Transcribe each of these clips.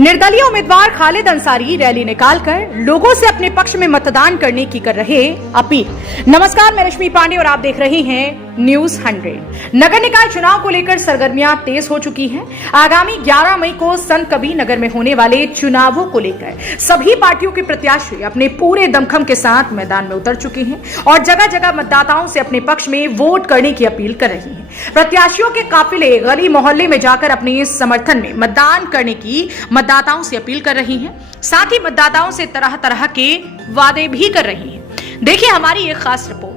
निर्दलीय उम्मीदवार खालिद अंसारी रैली निकालकर लोगों से अपने पक्ष में मतदान करने की कर रहे अपील। नमस्कार, मैं रश्मि पांडे और आप देख रहे हैं न्यूज 100। नगर निकाय चुनाव को लेकर सरगर्मियां तेज हो चुकी हैं। आगामी 11 मई को संत कबीर नगर में होने वाले चुनावों को लेकर सभी पार्टियों के प्रत्याशी अपने पूरे दमखम के साथ मैदान में उतर चुके हैं और जगह जगह मतदाताओं से अपने पक्ष में वोट करने की अपील कर रही हैं। प्रत्याशियों के काफिले गली मोहल्ले में जाकर अपने समर्थन में मतदान करने की मतदाताओं से अपील कर रही हैं। साथ ही मतदाताओं से तरह तरह के वादे भी कर रही हैं। देखिए हमारी एक खास रिपोर्ट।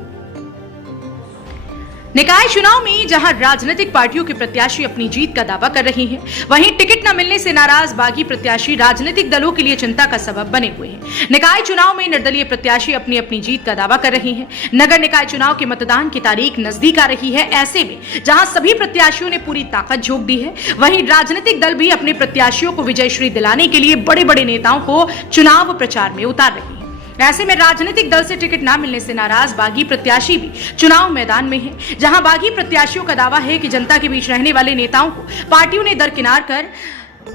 निकाय चुनाव में जहां राजनीतिक पार्टियों के प्रत्याशी अपनी जीत का दावा कर रहे हैं, वहीं टिकट न मिलने से नाराज बागी प्रत्याशी राजनीतिक दलों के लिए चिंता का सबब बने हुए हैं। निकाय चुनाव में निर्दलीय प्रत्याशी अपनी अपनी जीत का दावा कर रहे हैं। नगर निकाय चुनाव के मतदान की तारीख नजदीक आ रही है। ऐसे में जहां सभी प्रत्याशियों ने पूरी ताकत झोंक दी है, वहीं राजनीतिक दल भी अपने प्रत्याशियों को विजयश्री दिलाने के लिए बड़े बड़े नेताओं को चुनाव प्रचार में उतार रहे हैं। ऐसे में राजनीतिक दल से टिकट न मिलने से नाराज बागी प्रत्याशी भी चुनाव मैदान में हैं, जहां बागी प्रत्याशियों का दावा है कि जनता के बीच रहने वाले नेताओं को पार्टियों ने दरकिनार कर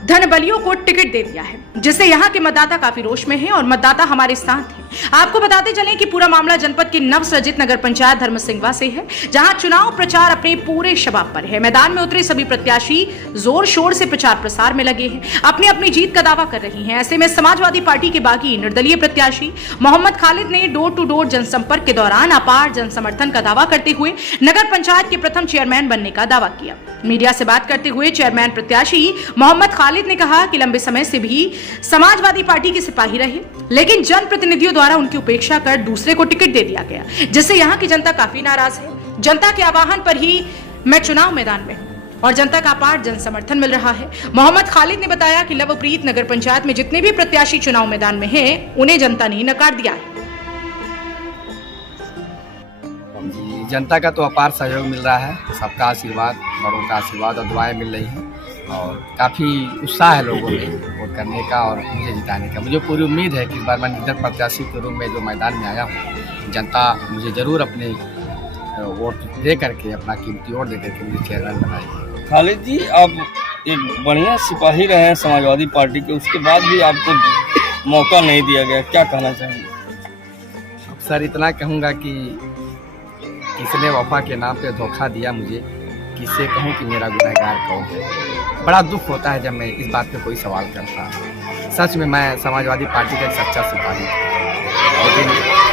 धनबलियों को टिकट दे दिया है, जिससे यहां के मतदाता काफी रोष में हैं और मतदाता हमारे साथ हैं। आपको बताते चलें कि पूरा मामला जनपद के नवसृजित नगर पंचायत धर्मसिंहवा से है, जहां चुनाव प्रचार अपने पूरे शबाब पर है। मैदान में उतरे सभी प्रत्याशी जोर शोर से प्रचार प्रसार में लगे हैं, अपनी अपनी जीत का दावा कर रही हैं। ऐसे में समाजवादी पार्टी के बागी निर्दलीय प्रत्याशी मोहम्मद खालिद ने डोर टू डोर जनसंपर्क के दौरान अपार जन समर्थन का दावा करते हुए नगर पंचायत के प्रथम चेयरमैन बनने का दावा किया। मीडिया से बात करते हुए चेयरमैन प्रत्याशी मोहम्मद खालिद ने कहा कि लंबे समय से भी समाजवादी पार्टी के सिपाही रहे, लेकिन जनप्रतिनिधियों द्वारा उनकी उपेक्षा कर दूसरे को टिकट दे दिया गया, जिससे यहाँ की जनता काफी नाराज है। जनता के आह्वान पर ही मैं चुनाव मैदान में हूँ और जनता का अपार जन समर्थन मिल रहा है। मोहम्मद खालिद ने बताया कि लवप्रीत नगर पंचायत में जितने भी प्रत्याशी चुनाव मैदान में हैं, उन्हें जनता ने नकार दिया है। जनता का तो अपार सहयोग मिल रहा है, सबका आशीर्वाद, बड़ों का आशीर्वाद और दुआएं मिल रही हैं और काफ़ी उत्साह है लोगों में वोट करने का और मुझे जिताने का। मुझे पूरी उम्मीद है कि इस बार मैं निर्दलीय प्रत्याशी के रूप में जो मैदान में आया हूँ, जनता मुझे ज़रूर अपने वोट दे करके, अपना कीमती वोट दे करके मुझे चेयरमैन बनाएगी। खालिद जी, आप एक बढ़िया सिपाही रहे हैं समाजवादी पार्टी के, उसके बाद भी आपको मौका नहीं दिया गया, क्या कहना चाहेंगे? सर, इतना कहूँगा कि किसने वफा के नाम पे धोखा दिया मुझे, किससे कहूँ कि मेरा गुनहगार कौन है। बड़ा दुख होता है जब मैं इस बात पे कोई सवाल करता हूँ। सच में मैं समाजवादी पार्टी का एक सच्चा सिपाही हूँ, लेकिन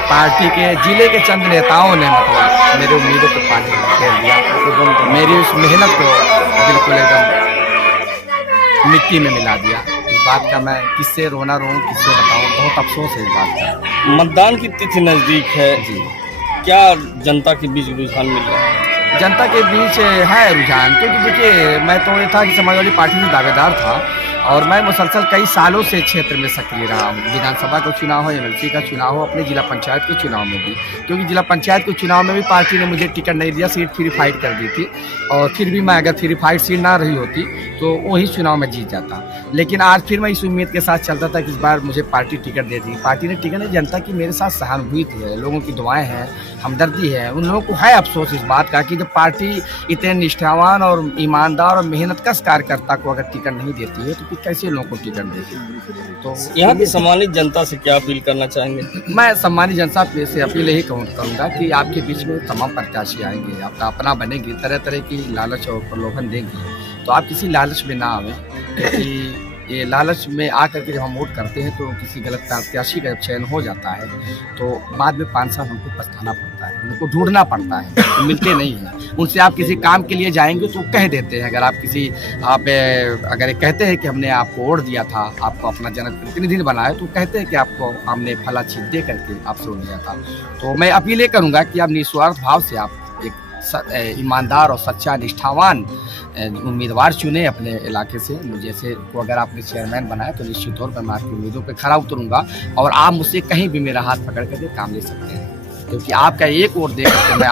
पार्टी के जिले के चंद नेताओं ने मतलब मेरी उम्मीदों पर पानी फेर दिया। तो मेरी उस मेहनत को बिल्कुल एकदम मिट्टी में मिला दिया। इस बात का मैं किससे रोना रोऊँ, किससे बताऊँ, बहुत अफसोस है इस बात का। मतदान की तिथि नज़दीक है जी, क्या जनता के बीच रुझान मिल रहा है? जनता के बीच है रुझान, क्योंकि देखिए मैं तो ये था कि समाजवादी पार्टी में दावेदार था और मैं मुसलसल कई सालों से क्षेत्र में सक्रिय रहा हूँ। विधानसभा का चुनाव हो, एमएलसी का चुनाव हो, अपने जिला पंचायत के चुनाव में भी, क्योंकि जिला पंचायत के चुनाव में भी पार्टी ने मुझे टिकट नहीं दिया, सीट फ्री फाइट कर दी थी और फिर भी मैं अगर फ्री फाइट सीट ना रही होती तो वही चुनाव में जीत जाता। लेकिन आज फिर मैं इस उम्मीद के साथ चलता था कि इस बार मुझे पार्टी टिकट दे दी। पार्टी ने टिकट नहीं, जनता की मेरे साथ सहानुभूति है, लोगों की दुआएं हैं, हमदर्दी है। उन लोगों को है अफसोस इस बात का कि जब पार्टी इतने निष्ठावान और ईमानदार और मेहनतकश कार्यकर्ता को अगर टिकट नहीं देती है तो फिर कैसे लोगों को टिकट देगी। तो यहाँ की सम्मानित जनता से क्या अपील करना चाहेंगे? मैं सम्मानित जनता से अपील यही करूँगा कि आपके बीच में तमाम प्रत्याशी आएंगे, आपका अपना बनेंगे, तरह तरह की लालच और प्रलोभन देंगे, तो आप किसी लालच में ना आवें, क्योंकि ये लालच में आकर के जब हम वोट करते हैं तो किसी गलत प्रत्याशी का जब चयन हो जाता है तो बाद में 5 साल हमको पछताना पड़ता है, उनको ढूंढना पड़ता है, तो मिलते नहीं हैं। उनसे आप किसी काम के लिए जाएंगे तो कह देते हैं, अगर अगर कहते हैं कि हमने आपको वोट दिया था, आपको अपना जनप्रतिनिधि बनाया, तो कहते हैं कि आपको हमने फला चीज दे करके आपसे वोट दिया था। तो मैं अपील ये करूँगा कि आप निस्वार्थ भाव से आप ईमानदार और सच्चा निष्ठावान उम्मीदवार चुने अपने इलाके से। मुझे से को अगर आपने चेयरमैन बनाया तो निश्चित तौर पर मैं आपकी उम्मीदों पे खरा उतरूंगा और आप मुझसे कहीं भी मेरा हाथ पकड़ करके काम ले सकते हैं, क्योंकि आपका एक वोट दे करके मैं